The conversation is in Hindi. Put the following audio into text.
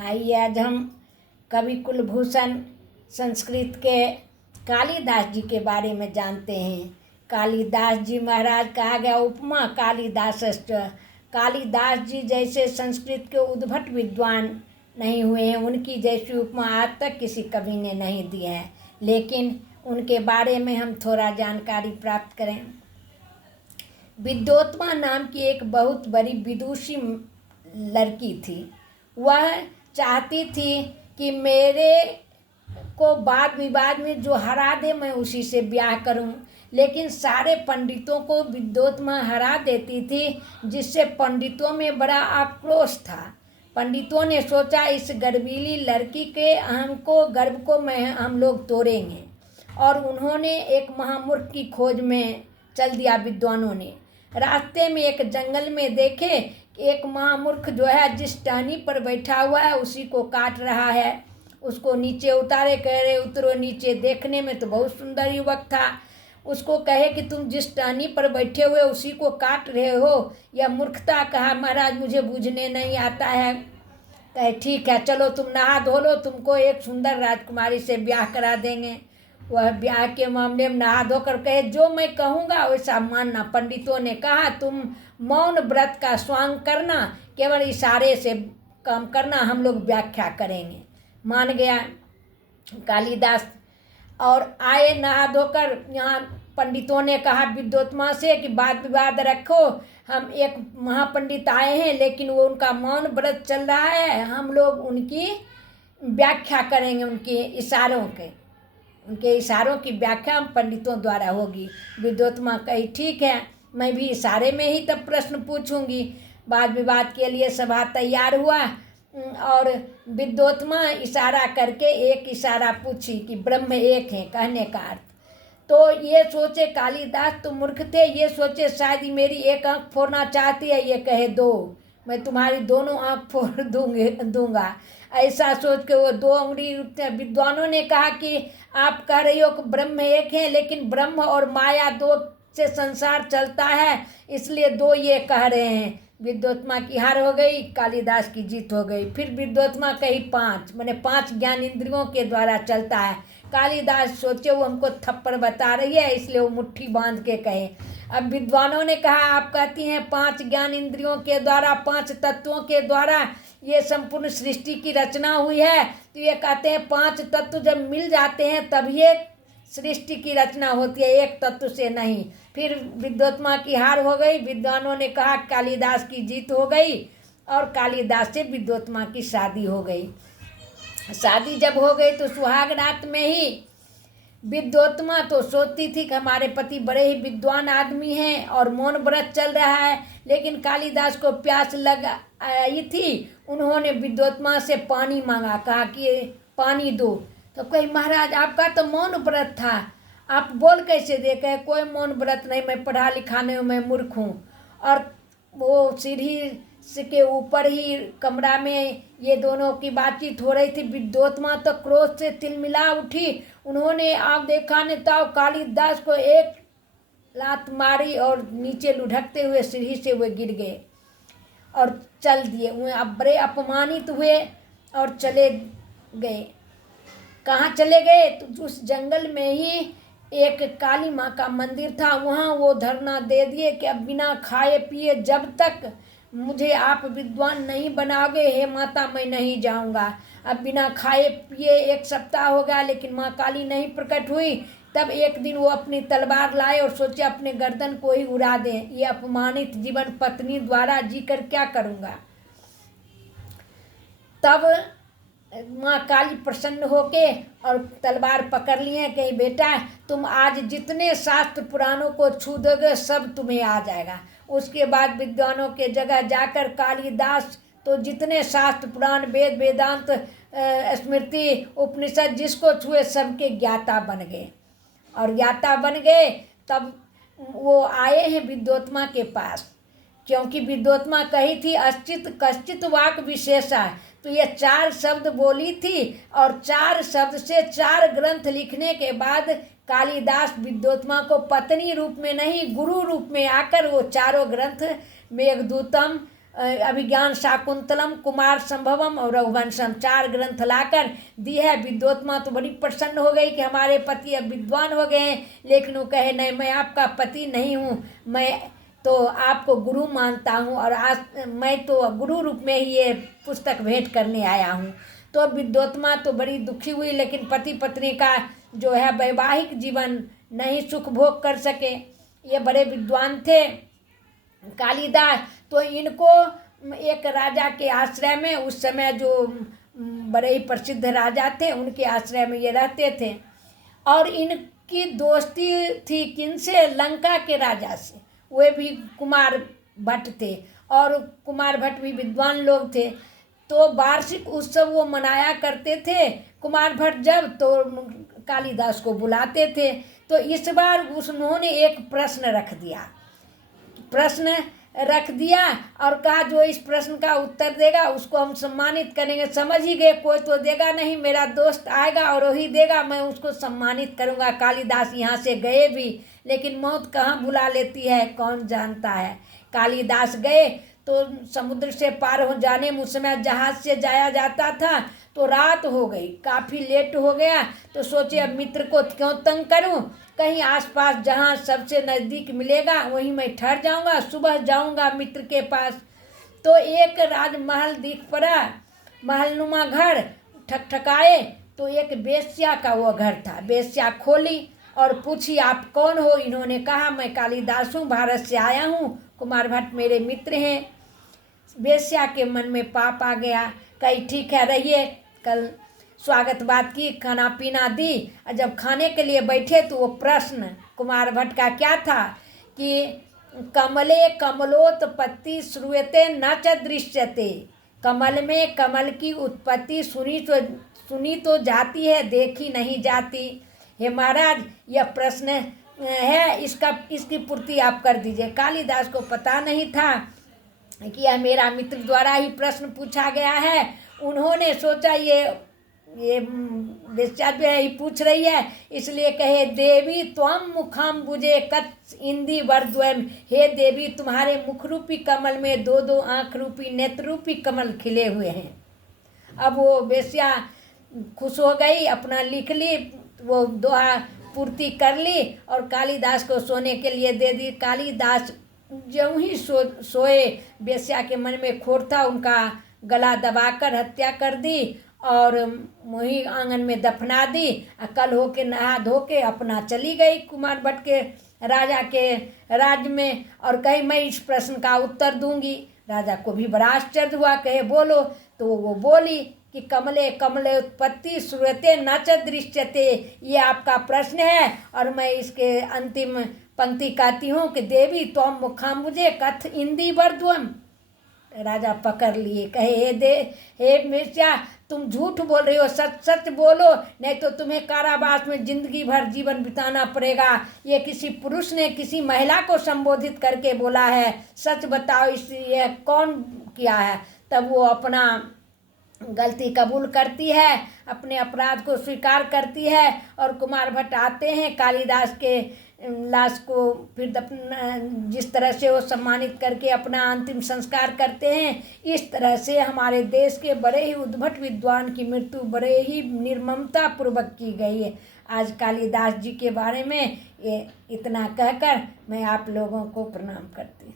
आइए आज हम कवि कुलभूषण संस्कृत के कालिदास जी के बारे में जानते हैं। कालिदास जी महाराज कहा गया उपमा कालिदासश्च। कालिदास जी जैसे संस्कृत के उद्भट विद्वान नहीं हुए हैं, उनकी जैसी उपमा आज तक किसी कवि ने नहीं दी है। लेकिन उनके बारे में हम थोड़ा जानकारी प्राप्त करें। विद्योत्मा नाम की एक बहुत बड़ी विदुषी लड़की थी। वह चाहती थी कि मेरे को वाद विवाद में जो हरा दे मैं उसी से ब्याह करूं, लेकिन सारे पंडितों को विद्योत्मा हरा देती थी, जिससे पंडितों में बड़ा आक्रोश था। पंडितों ने सोचा इस गर्वीली लड़की के गर्भ को हम लोग तोड़ेंगे, और उन्होंने एक महामूर्ख की खोज में चल दिया। विद्वानों ने रास्ते में एक जंगल में देखे कि एक महामूर्ख जो है जिस टहनी पर बैठा हुआ है उसी को काट रहा है। उसको नीचे उतारे, कह रहे उतरो नीचे। देखने में तो बहुत सुंदर युवक था। उसको कहे कि तुम जिस टहनी पर बैठे हुए उसी को काट रहे हो, यह मूर्खता। कहा महाराज मुझे बूझने नहीं आता है। कहे ठीक है, चलो तुम नहा धो लो, तुमको एक सुंदर राजकुमारी से ब्याह करा देंगे। वह ब्याह के मामले में नहा धोकर कहे जो मैं कहूँगा वैसा मानना। पंडितों ने कहा तुम मौन व्रत का स्वांग करना, केवल इशारे से काम करना, हम लोग व्याख्या करेंगे। मान गया कालिदास और आए नहा धोकर। यहाँ पंडितों ने कहा विद्योत्मा से कि वाद विवाद रखो, हम एक महापंडित आए हैं लेकिन वो उनका मौन व्रत चल रहा है, हम लोग उनकी व्याख्या करेंगे। उनके इशारों की व्याख्या हम पंडितों द्वारा होगी। विद्योत्मा कही ठीक है, मैं भी इशारे में ही तब प्रश्न पूछूंगी। वाद विवाद के लिए सभा तैयार हुआ और विद्योत्मा इशारा करके एक इशारा पूछी कि ब्रह्म एक है, कहने का अर्थ। तो ये सोचे कालिदास तो मूर्ख थे, ये सोचे शायद ही मेरी एक आंख फोड़ना चाहती है, ये कहे दो, मैं तुम्हारी दोनों आंख फोड़ दूंगा। ऐसा सोच के वो 2 उंगली। विद्वानों ने कहा कि आप कह रही हो कि ब्रह्म एक है, लेकिन ब्रह्म और माया 2 से संसार चलता है, इसलिए 2 ये कह रहे हैं। विद्योत्मा की हार हो गई, कालिदास की जीत हो गई। फिर विद्योत्मा कही 5, माने 5 ज्ञान इंद्रियों के द्वारा चलता है। कालिदास सोचे वो हमको थप्पड़ बता रही है, इसलिए वो मुट्ठी बांध के कहे। अब विद्वानों ने कहा आप कहती हैं 5 ज्ञान इंद्रियों के द्वारा, 5 तत्वों के द्वारा ये संपूर्ण सृष्टि की रचना हुई है, तो ये कहते हैं 5 तत्व जब मिल जाते हैं तब ये सृष्टि की रचना होती है, एक तत्व से नहीं। फिर विद्योत्मा की हार हो गई। विद्वानों ने कहा कालिदास की जीत हो गई और कालिदास से विद्योत्मा की शादी हो गई। शादी जब हो गई तो सुहाग रात में ही विद्योत्मा तो सोचती थी कि हमारे पति बड़े ही विद्वान आदमी हैं और मौन व्रत चल रहा है, लेकिन कालिदास को प्यास लग आई थी। उन्होंने विद्योत्मा से पानी मांगा, कहा कि पानी दो। तो कही महाराज आपका तो मौन व्रत था, आप बोल कैसे दे? कहे कोई मौन व्रत नहीं, मैं पढ़ा लिखा नहीं हूँ, मैं मूर्ख हूँ। और वो सीढ़ी के ऊपर ही कमरा में ये दोनों की बातचीत हो रही थी। विद्योत्मा तो क्रोध से तिलमिला उठी। उन्होंने आप देखा ने ताव कालिदास को एक लात मारी और नीचे लुढ़कते हुए सीढ़ी से वे गिर गए और चल दिए। वे अब बड़े अपमानित हुए और चले गए। कहाँ चले गए? तो उस जंगल में ही एक काली माँ का मंदिर था, वहाँ वो धरना दे दिए कि अब बिना खाए पिए जब तक मुझे आप विद्वान नहीं बनाओगे हे माता मैं नहीं जाऊँगा। अब बिना खाए पिए 1 सप्ताह हो गया, लेकिन माँ काली नहीं प्रकट हुई। तब एक दिन वो अपनी तलवार लाए और सोचे अपने गर्दन को ही उड़ा दें, ये अपमानित जीवन पत्नी द्वारा जी कर क्या करूँगा। तब माँ काली प्रसन्न होके और तलवार पकड़ लिए, कही बेटा तुम आज जितने शास्त्र पुराणों को छू दोगे सब तुम्हें आ जाएगा। उसके बाद विद्वानों के जगह जाकर कालिदास तो जितने शास्त्र पुराण वेद वेदांत स्मृति उपनिषद जिसको छुए सबके ज्ञाता बन गए। और ज्ञाता बन गए तब वो आए हैं विद्योत्मा के पास, क्योंकि विद्योत्मा कही थी अस्चित कश्चित वाक विशेषा। तो ये 4 शब्द बोली थी और 4 शब्द से 4 ग्रंथ लिखने के बाद कालिदास विद्योत्मा को पत्नी रूप में नहीं गुरु रूप में आकर वो चारों ग्रंथ मेघदूतम, अभिज्ञान शाकुंतलम, कुमार संभवम और रघुवंशम 4 ग्रंथ लाकर दी है। विद्योत्मा तो बड़ी प्रसन्न हो गई कि हमारे पति अब विद्वान हो गए हैं, लेकिन वो कहे नहीं, मैं आपका पति नहीं हूँ, मैं तो आपको गुरु मानता हूँ और आज मैं तो गुरु रूप में ही ये पुस्तक भेंट करने आया हूँ। तो विद्योत्मा तो बड़ी दुखी हुई, लेकिन पति पत्नी का जो है वैवाहिक जीवन नहीं सुख भोग कर सके। ये बड़े विद्वान थे कालिदास, तो इनको एक राजा के आश्रय में, उस समय जो बड़े ही प्रसिद्ध राजा थे उनके आश्रय में ये रहते थे। और इनकी दोस्ती थी किनसे? लंका के राजा से। वे भी कुमार भट्ट थे और कुमार भट्ट भी विद्वान लोग थे। तो वार्षिक उत्सव वो मनाया करते थे कुमार भट्ट जब, तो कालिदास को बुलाते थे। तो इस बार उन्होंने एक प्रश्न रख दिया और कहा जो इस प्रश्न का उत्तर देगा उसको हम सम्मानित करेंगे। समझ ही गए कोई तो देगा नहीं, मेरा दोस्त आएगा और वही देगा, मैं उसको सम्मानित करूंगा। कालिदास यहाँ से गए भी, लेकिन मौत कहाँ बुला लेती है कौन जानता है। कालिदास गए तो समुद्र से पार हो जाने में, उस समय जहाज से जाया जाता था, तो रात हो गई, काफ़ी लेट हो गया। तो सोचे अब मित्र को क्यों तंग करूं, कहीं आसपास जहां सबसे नज़दीक मिलेगा वहीं मैं ठहर जाऊंगा, सुबह जाऊंगा मित्र के पास। तो एक राजमहल दिख पड़ा, महलनुमा घर ठकठकाए, तो एक वेश्या का वो घर था। वेश्या खोली और पूछी आप कौन हो? इन्होंने कहा मैं कालिदास हूँ, भारत से आया हूँ, कुमार भट्ट मेरे मित्र हैं। वेश्या के मन में पाप आ गया, कही ठीक है रहिए। कल स्वागत बात की, खाना पीना दी, और जब खाने के लिए बैठे तो वो प्रश्न कुमार भट्ट का क्या था कि कमले कमलोत्पत्ति श्रूयते न च दृश्यते। कमल में कमल की उत्पत्ति सुनी तो जाती है, देखी नहीं जाती। हे महाराज, यह प्रश्न है, इसकी पूर्ति आप कर दीजिए। कालिदास को पता नहीं था कि यह मेरा मित्र द्वारा ही प्रश्न पूछा गया है। उन्होंने सोचा ये वेश्या जो है ही पूछ रही है, इसलिए कहे देवी त्वम मुखाम्बुजे कच्छ इंदी वरद्वयम। हे देवी, तुम्हारे मुख रूपी कमल में 2-2 आँख रूपी नेत्र रूपी कमल खिले हुए हैं। अब वो वेश्या खुश हो गई, अपना लिख ली, वो दोहा पूर्ति कर ली और कालिदास को सोने के लिए दे दी। कालिदास ज्यों ही सोए, वेश्या के मन में खोट था, उनका गला दबाकर हत्या कर दी और वही आंगन में दफना दी। कल होके नहा धो के अपना चली गई कुमार भट्ट के राजा के राज्य में, और कही मैं इस प्रश्न का उत्तर दूंगी। राजा को भी बड़ा आश्चर्य हुआ, कहे बोलो। तो वो बोली कि कमले कमले उत्पत्ति श्रूयते न च दृश्यते, ये आपका प्रश्न है और मैं इसके अंतिम पंक्ति कहती हूँ कि देवी त्वम मुखाम्बुजे कच्छ इंदी वरद्वयम। राजा पकड़ लिए, कहे हे वेश्या, तुम झूठ बोल रही हो, सच सच बोलो, नहीं तो तुम्हें कारावास में जिंदगी भर जीवन बिताना पड़ेगा। ये किसी पुरुष ने किसी महिला को संबोधित करके बोला है, सच बताओ ये कौन किया है। तब वो अपना गलती कबूल करती है, अपने अपराध को स्वीकार करती है और कुमार भट्ट आते हैं, कालिदास के लाश को फिर जिस तरह से वो सम्मानित करके अपना अंतिम संस्कार करते हैं, इस तरह से हमारे देश के बड़े ही उद्भट विद्वान की मृत्यु बड़े ही निर्ममता पूर्वक की गई है। आज कालिदास जी के बारे में ये इतना कहकर मैं आप लोगों को प्रणाम करती हूँ।